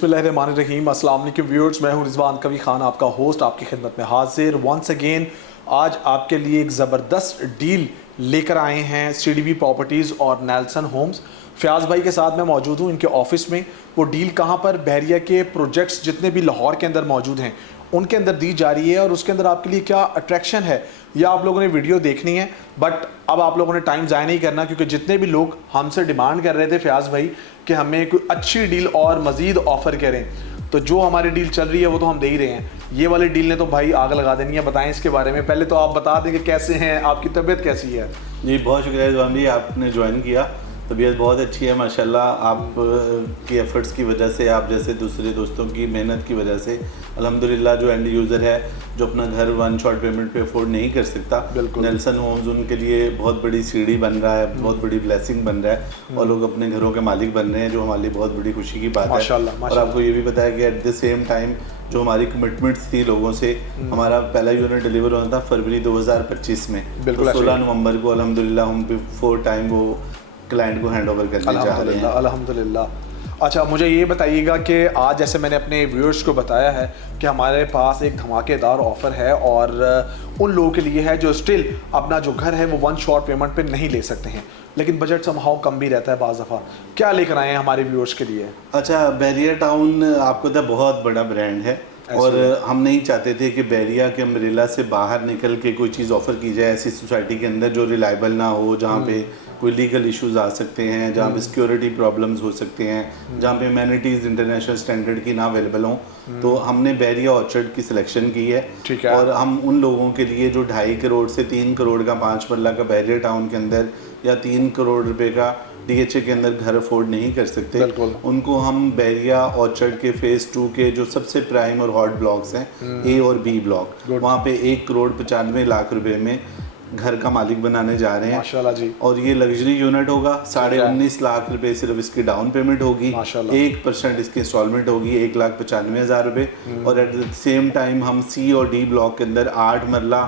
बिस्मिल्लाहिर्रहमानिर्रहीम। अस्सलाम वालेकुम व्यूअर्स, मैं हूं रिजवान कवी खान, आपका होस्ट, आपकी खिदमत में हाजिर वंस अगेन। आज आपके लिए एक ज़बरदस्त डील लेकर आए हैं CDB प्रॉपर्टीज़ और नेल्सन होम्स। फ़याज़ भाई के साथ मैं मौजूद हूं इनके ऑफिस में। वो डील कहां पर, बहरिया के प्रोजेक्ट्स जितने भी लाहौर के अंदर मौजूद हैं उनके अंदर दी जा रही है, और उसके अंदर आपके लिए क्या अट्रैक्शन है यह आप लोगों ने वीडियो देखनी है। बट अब आप लोगों ने टाइम ज़ाया नहीं करना, क्योंकि जितने भी लोग हमसे डिमांड कर रहे थे फ़याज़ भाई कि हमें कोई अच्छी डील और मज़ीद ऑफ़र करें, तो जो हमारी डील चल रही है वो तो हम दे ही रहे हैं। ये वाली डील ने तो भाई आग लगा देनी है। बताएं इसके बारे में। पहले तो आप बता दें कि कैसे हैं, आपकी तबीयत कैसी है। जी बहुत शुक्रिया रिजवान जी, आपने ज्वाइन किया। तबीयत बहुत अच्छी है माशाल्लाह। आप की एफ़र्ट्स की वजह से, आप जैसे दूसरे दोस्तों की मेहनत की वजह से अल्हम्दुलिल्लाह जो एंड यूज़र है जो अपना घर वन शॉट पेमेंट पे अफोर्ड नहीं कर सकता, नेल्सन होम्स उनके लिए बहुत बड़ी सीढ़ी बन रहा है, बहुत बड़ी ब्लेसिंग बन रहा है, और लोग अपने घरों के मालिक बन रहे हैं, जो हमारे लिए बहुत बड़ी खुशी की बात है। और आपको ये भी पता है कि एट द सेम टाइम जो हमारी कमिटमेंट्स थी लोगों से, हमारा पहला यूनिट डिलीवर होना था फरवरी 2025 में, तो 16 नवंबर को अल्हम्दुलिल्लाह हम बिफोर टाइम वो क्लाइंट को हैंड ओवर करने जा रहे हैं। अल्हम्दुलिल्लाह। अच्छा, मुझे ये बताइएगा कि आज जैसे मैंने अपने व्यूअर्स को बताया है कि हमारे पास एक धमाकेदार ऑफ़र है, और उन लोगों के लिए है जो स्टिल अपना जो घर है वो वन शॉट पेमेंट पे नहीं ले सकते हैं, लेकिन बजट समहाउ कम भी रहता है बाज़ दफ़ा। क्या लेकर आए हैं हमारे व्यूअर्स के लिए? अच्छा, बहरिया टाउन आपको तो बहुत बड़ा ब्रांड है, और हम नहीं चाहते थे कि बहरिया के अम्ब्रेला से बाहर निकल के कोई चीज़ ऑफ़र की जाए ऐसी सोसाइटी के अंदर जो रिलायबल ना हो, जहाँ पे कोई लीगल इश्यूज आ सकते हैं, जहाँ पे सिक्योरिटी प्रॉब्लम्स हो सकते हैं, जहाँ पे एमेनिटीज़ इंटरनेशनल स्टैंडर्ड की ना अवेलेबल हों। तो हमने बहरिया ऑर्चर्ड की सिलेक्शन की है, और हम उन लोगों के लिए जो 2.5 करोड़ से 3 करोड़ का 5 मरला का बहरिया टाउन के अंदर या 3 करोड़ रुपए का DHA के अंदर घर अफोर्ड नहीं कर सकते, उनको हम बहरिया ऑर्चर्ड के फ़ेज़ 2 के जो सबसे प्राइम और हॉट ब्लॉक्स हैं, A और B ब्लॉक, वहाँ पे 1 करोड़ 95 लाख रुपए में घर का मालिक बनाने जा रहे हैं माशाल्लाह जी। और ये लग्जरी यूनिट होगा। 19.5 लाख रुपए सिर्फ इसकी डाउन पेमेंट होगी, 1% इसकी इंस्टॉलमेंट होगी 1,95,000 रुपए, और एट द सेम टाइम हम C और D ब्लॉक के अंदर 8 मरला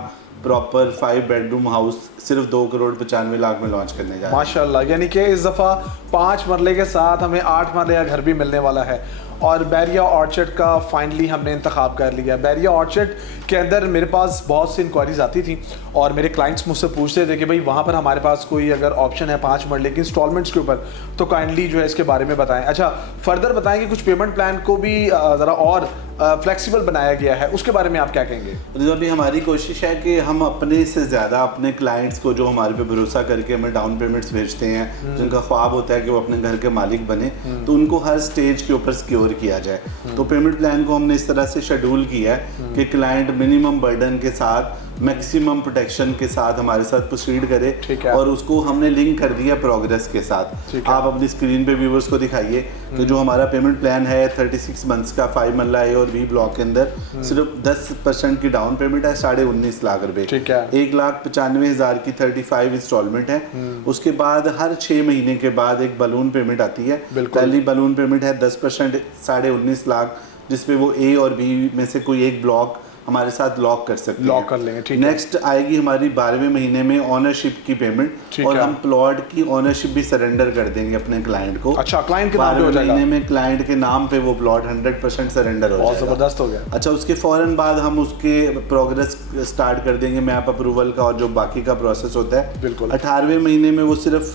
प्रॉपर 5 बेडरूम हाउस सिर्फ 2 करोड़ 95 लाख में लॉन्च करने जा रहे हैं माशाल्लाह। यानी कि इस दफ़ा 5 मरले के साथ हमें 8 मरले का घर भी मिलने वाला है, और बहरिया ऑर्चर्ड का फाइनली हमने इंतखाब कर लिया। बहरिया ऑर्चर्ड के अंदर मेरे पास बहुत सी इंक्वायरीज आती थी, और मेरे क्लाइंट्स मुझसे पूछते थे कि भाई वहाँ पर हमारे पास कोई अगर ऑप्शन है 5 मरले की इंस्टॉलमेंट्स के ऊपर, तो काइंडली जो है इसके बारे में बताएं। अच्छा, फर्दर बताएं कि कुछ पेमेंट प्लान को भी ज़रा और फ्लेक्सिबल बनाया गया है, उसके बारे में आप क्या कहेंगे? रिजवान भाई, हमारी कोशिश है कि हम अपने से ज़्यादा अपने क्लाइंट्स को जो हमारे पे भरोसा करके हमें डाउन पेमेंट्स भेजते हैं, जिनका ख्वाब होता है कि वो अपने घर के मालिक बने, तो उनको हर स्टेज के ऊपर सिक्योर किया जाए। तो पेमेंट प्लान को हमने इस तरह से शेड्यूल किया है कि क्लाइंट मिनिमम बर्डन के साथ, मैक्सिमम प्रोटेक्शन के साथ हमारे साथ प्रोसीड करे, और उसको हमने लिंक कर दिया प्रोग्रेस के साथ। आप अपनी स्क्रीन पे व्यूवर्स को दिखाइए, तो जो हमारा पेमेंट प्लान है 36 मंथ्स का 5 मरला A और B ब्लॉक के अंदर सिर्फ 10% की डाउन पेमेंट है, 19.5 लाख रुपए, 1,95,000 की 35 इंस्टॉलमेंट है। उसके बाद हर 6 महीने के बाद एक बलून पेमेंट आती है। पहली बलून पेमेंट है 10% 19.5 लाख, जिसपे वो A और B में से कोई एक ब्लॉक हमारे साथ लॉक कर सकते हैं, लॉक कर लेंगे। नेक्स्ट आएगी हमारी 12वें महीने में ऑनरशिप की पेमेंट, और हम प्लॉट की ऑनरशिप भी सरेंडर कर देंगे अपने क्लाइंट को। अच्छा, क्लाइंट के नाम पे हो जाएगा? 12वें महीने में क्लाइंट के नाम पे वो प्लॉट 100% सरेंडर हो जाएगा। बहुत ज़बरदस्त हो गया। अच्छा, उसके फ़ौरन बाद हम उसके प्रोग्रेस स्टार्ट कर देंगे, मैप अप्रूवल का और जो बाकी का प्रोसेस होता है। बिल्कुल। 18वें महीने में वो सिर्फ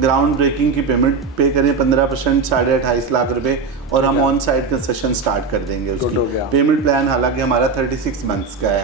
ग्राउंड ब्रेकिंग की पेमेंट पे करें 15%, 28.5 लाख रुपए, और हम ऑन साइट कंस्ट्रक्शन स्टार्ट कर देंगे उसकी। पेमेंट प्लान हालांकि हमारा 36 मंथ्स का है।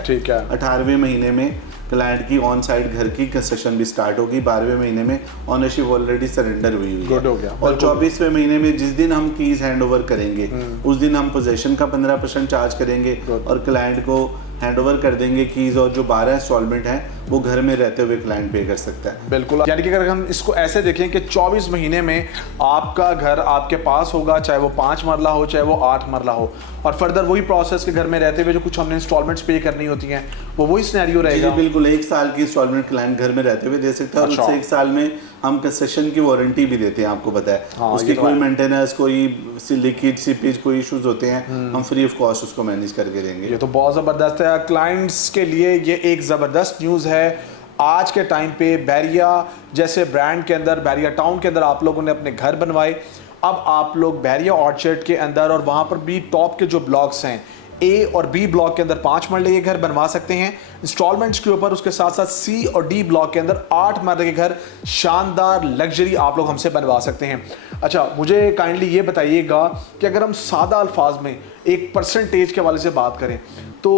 18वें महीने में क्लाइंट की ऑन साइट घर की कंस्ट्रक्शन भी स्टार्ट होगी, 12वें महीने में ऑनरशिप ऑलरेडी सरेंडर हुई है, और 24वें महीने में जिस दिन हम कीज हैंड ओवर करेंगे उस दिन हम पोजेशन का 15% चार्ज करेंगे, और क्लाइंट को हैंड ओवर कर देंगे कीज, और जो 12 इंस्टॉलमेंट हैं वो घर में रहते हुए क्लाइंट पे कर सकता है। बिल्कुल। यानी कि अगर हम इसको ऐसे देखें कि 24 महीने में आपका घर आपके पास होगा, चाहे वो 5 मरला हो चाहे वो 8 मरला हो, और फर्दर वही प्रोसेस के घर में रहते हुए जो कुछ हमने इंस्टॉलमेंट्स पे करनी होती हैं वो वही सिनेरियो रहेगा। बिल्कुल, 1 साल की इंस्टॉलमेंट क्लाइंट घर में रहते हुए दे सकता है, और उससे 1 साल में हम कंस्ट्रक्शन की वारंटी भी देते हैं, आपको पता है। उसकी कोई मेंटेनेंस, कोई लीकेज सीपेज कोई इश्यूज होते हैं, हम फ्री ऑफ कॉस्ट उसको मैनेज करके देंगे। ये तो बहुत ज़बरदस्त है। क्लाइंट्स के लिए ये एक ज़बरदस्त न्यूज़ है। आज के टाइम पे बहरिया जैसे ब्रांड के अंदर, बहरिया टाउन के अंदर आप लोगों ने अपने घर बनवाए, अब आप लोग बहरिया ऑर्चर्ड के अंदर और वहाँ पर भी टॉप के जो ब्लॉक्स हैं ए और बी ब्लॉक के अंदर 5 मरले के घर बनवा सकते हैं इंस्टॉलमेंट्स के ऊपर। उसके साथ साथ सी और डी ब्लॉक के अंदर 8 मरले के घर शानदार लग्जरी आप लोग हमसे बनवा सकते हैं। अच्छा, मुझे काइंडली ये बताइएगा कि अगर हम सादा अल्फाज में एक परसेंटेज के हवाले से बात करें तो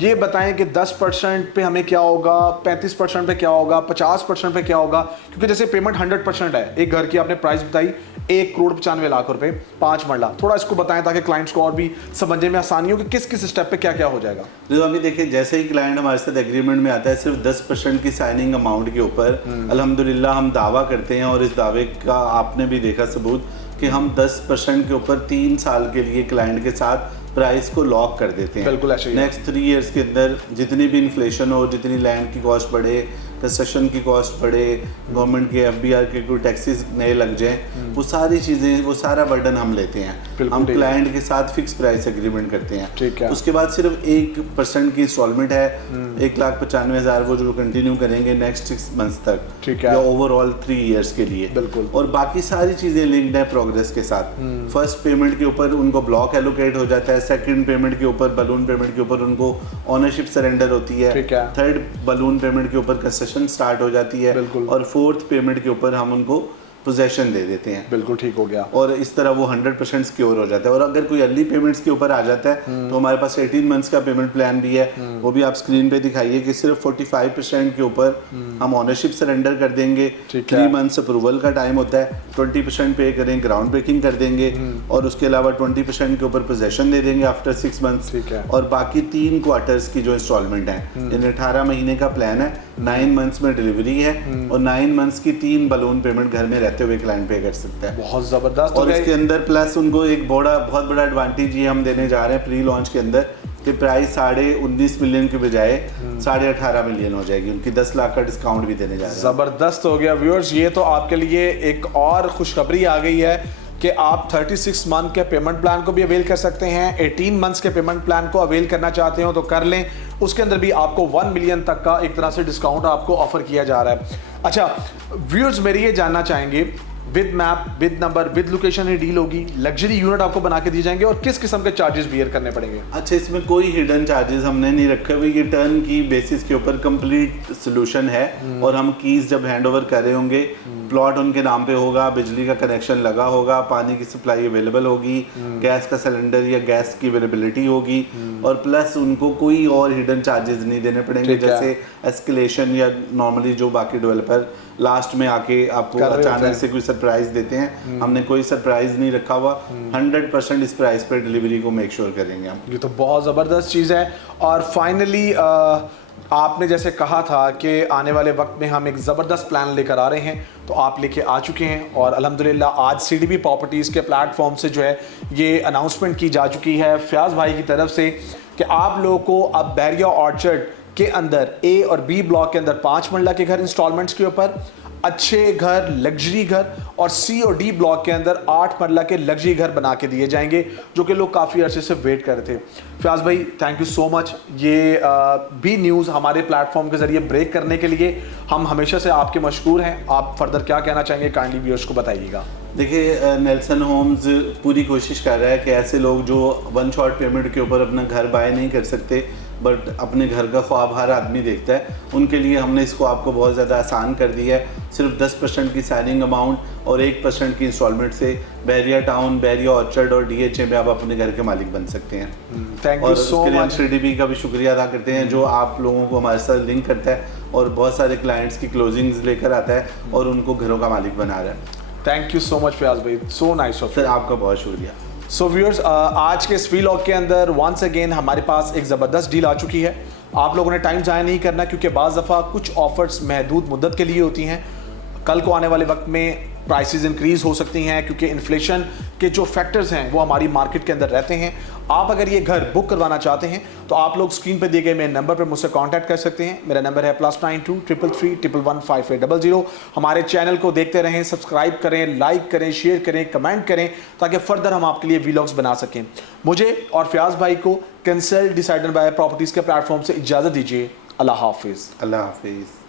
ये बताएं कि 10% पे हमें क्या होगा, 35% पे क्या होगा, 50% पे क्या होगा, क्योंकि जैसे पेमेंट 100% है। एक घर की आपने प्राइस बताई 1,95,00,000 रुपए 5 मरला, थोड़ा इसको बताएं ताकि क्लाइंट्स को और भी समझने में आसानी हो कि किस किस स्टेप पे क्या क्या हो जाएगा। तो अभी देखिए, जैसे ही क्लाइंट हमारे साथ एग्रीमेंट में आता है सिर्फ 10% की साइनिंग अमाउंट के ऊपर अल्हम्दुलिल्लाह हम दावा करते हैं, और इस दावे का आपने भी देखा सबूत कि हम 10% के ऊपर 3 साल के लिए क्लाइंट के साथ प्राइस को लॉक कर देते हैं। बिल्कुल ऐसे ही। नेक्स्ट 3 इयर्स के अंदर जितनी भी इन्फ्लेशन हो, जितनी लैंड की कॉस्ट बढ़े, कंस्ट्रक्शन की कॉस्ट बढ़े, गवर्नमेंट के FBR के कोई टैक्सेस नए लग जाएं, वो सारी चीज़ें, वो सारा बर्डन हम लेते हैं। हम क्लाइंट के साथ फिक्स प्राइस एग्रीमेंट करते हैं। ठीक है। उसके बाद सिर्फ 1% की इंस्टॉलमेंट है 1,95,000, वो जो कंटिन्यू करेंगे नेक्स्ट 6 मंथ्स तक। ठीक है। या ओवरऑल 3 इयर्स के लिए। बिल्कुल। और बाकी सारी चीज़ें लिंक्ड है प्रोग्रेस के साथ। फर्स्ट पेमेंट के ऊपर उनको ब्लॉक एलोकेट हो जाता है, सेकंड पेमेंट के ऊपर, बलून पेमेंट के ऊपर उनको ओनरशिप सरेंडर होती है, थर्ड बलून पेमेंट के ऊपर कंस्ट्रक्शन स्टार्ट हो जाती है, और फोर्थ पेमेंट के ऊपर हम उनको पोजेशन दे देते हैं। बिल्कुल ठीक हो गया। और इस तरह वो 100% सिक्योर हो जाता है। और अगर कोई अर्ली पेमेंट्स के ऊपर आ जाता है तो हमारे पास 18 मंथ्स का पेमेंट प्लान भी है। वो भी आप स्क्रीन पे दिखाइए कि सिर्फ 45% के ऊपर हम ओनरशिप सरेंडर कर देंगे। 3 मंथ्स अप्रूवल का टाइम होता है, 20% पे करें, ग्राउंड ब्रेकिंग कर देंगे, और उसके अलावा 20% के ऊपर पोजेशन दे देंगे आफ्टर 6 मंथ्स। और बाकी 3 क्वार्टर्स की जो इंस्टॉलमेंट है, इन 18 महीने का प्लान है, 9 मंथ्स में डिलीवरी है, और 9 मंथ्स की 3 बलून पेमेंट घर में रहते हुए क्लाइंट पे कर सकता है। बहुत जबरदस्त। और इसके अंदर प्लस उनको एक बहुत बड़ा एडवांटेज ये हम देने जा रहे हैं प्री लॉन्च के अंदर कि प्राइस 19.5 मिलियन के बजाय 18.5 मिलियन हो जाएगी। उनकी 10 लाख का डिस्काउंट भी देने जा रहे हैं। जबरदस्त हो गया व्यूअर्स, ये तो आपके लिए एक और खुशखबरी आ गई है कि आप 36 मंथ के पेमेंट प्लान को भी अवेल कर सकते हैं। 18 मंथ्स के पेमेंट प्लान को अवेल करना चाहते हो तो कर लें। उसके अंदर भी आपको 1 मिलियन तक का एक तरह से डिस्काउंट आपको ऑफर किया जा रहा है। अच्छा व्यूअर्स, मेरी ये जानना चाहेंगे with map, with number, with location he deal होगी, लग्जरी यूनिट आपको बना के दिए जाएंगे, और किस किस्म के चार्जेस बियर करने पड़ेंगे? अच्छा, इसमें कोई हिडन चार्जेस हमने नहीं रखे हुए, ये टर्न की बेसिस के ऊपर कंप्लीट सोल्यूशन है। और हम कीज जब हैंड ओवर कर रहे होंगे, प्लॉट उनके नाम पे होगा, बिजली का कनेक्शन लगा होगा, पानी की सप्लाई अवेलेबल होगी, गैस का सिलेंडर या गैस की अवेलेबिलिटी होगी, और प्लस उनको कोई और हिडन चार्जेस नहीं देने पड़ेंगे, जैसे एस्केलेशन या नॉर्मली जो बाकी डेवलपर लास्ट में आके आपको अचानक से कोई सरप्राइज देते हैं। हमने कोई सरप्राइज नहीं रखा हुआ, 100% इस प्राइस पर डिलीवरी को मेक श्योर करेंगे हम। ये तो बहुत ज़बरदस्त चीज़ है। और फाइनली आपने जैसे कहा था कि आने वाले वक्त में हम एक ज़बरदस्त प्लान लेकर आ रहे हैं, तो आप लेके आ चुके हैं। और अल्हम्दुलिल्लाह आज CDB प्रॉपर्टीज़ के प्लेटफॉर्म से जो है ये अनाउंसमेंट की जा चुकी है फयाज भाई की तरफ से कि आप लोगों को अब बहरिया ऑर्चर्ड के अंदर A और B ब्लॉक के अंदर 5 मरला के घर इंस्टॉलमेंट्स के ऊपर, अच्छे घर, लग्जरी घर, और C और D ब्लॉक के अंदर 8 मरला के लग्जरी घर बना के दिए जाएंगे, जो कि लोग काफ़ी अरसे से वेट कर रहे थे। फयाज भाई थैंक यू सो मच। ये भी न्यूज़ हमारे प्लेटफॉर्म के ज़रिए ब्रेक करने के लिए हम हमेशा से आपके मशकूर हैं। आप फर्दर क्या कहना चाहेंगे, काइंडली व्यूअर्स को बताइएगा। देखिए, नेल्सन होम्स पूरी कोशिश कर रहा है कि ऐसे लोग जो 1 शॉट पेमेंट के ऊपर अपना घर बाय नहीं कर सकते बट अपने घर का ख्वाब हर आदमी देखता है, उनके लिए हमने इसको आपको बहुत ज़्यादा आसान कर दिया है। सिर्फ 10% की साइनिंग अमाउंट और 1% की इंस्टॉलमेंट से बहरिया टाउन, बहरिया ऑर्चर्ड और DHA में आप अपने घर के मालिक बन सकते हैं। Thank you so much. CDB का भी शुक्रिया अदा करते हैं जो आप लोगों को हमारे साथ लिंक करता है और बहुत सारे क्लाइंट्स की क्लोजिंग्स लेकर आता है और उनको घरों का मालिक बना रहा है। Thank you so much Fayaz भाई, so nice of you. Sir आपका बहुत शुक्रिया। सो व्यूअर्स, आज के इस व्लॉग के अंदर वंस अगेन हमारे पास एक ज़बरदस्त डील आ चुकी है। आप लोगों ने टाइम ज़ाया नहीं करना, क्योंकि बाज़ दफ़ा कुछ ऑफर्स महदूद मुद्दत के लिए होती हैं। कल को आने वाले वक्त में प्राइसेस इंक्रीज़ हो सकती हैं, क्योंकि इन्फ्लेशन के जो फैक्टर्स हैं वो हमारी मार्केट के अंदर रहते हैं। आप अगर ये घर बुक करवाना चाहते हैं तो आप लोग स्क्रीन पर दिए गए मेरे नंबर पर मुझसे कांटेक्ट कर सकते हैं। मेरा नंबर है +92 333 111 5800। हमारे चैनल को देखते रहें, सब्सक्राइब करें, लाइक करें, शेयर करें, कमेंट करें, ताकि फर्दर हम आपके लिए व्लॉग्स बना सकें। मुझे और फयाज भाई को कंसल्ट डिसाइडेड बाय प्रॉपर्टीज़ के प्लेटफॉर्म से इजाज़त दीजिए। अल्लाह हाफिज़। अल्लाह हाफिज़।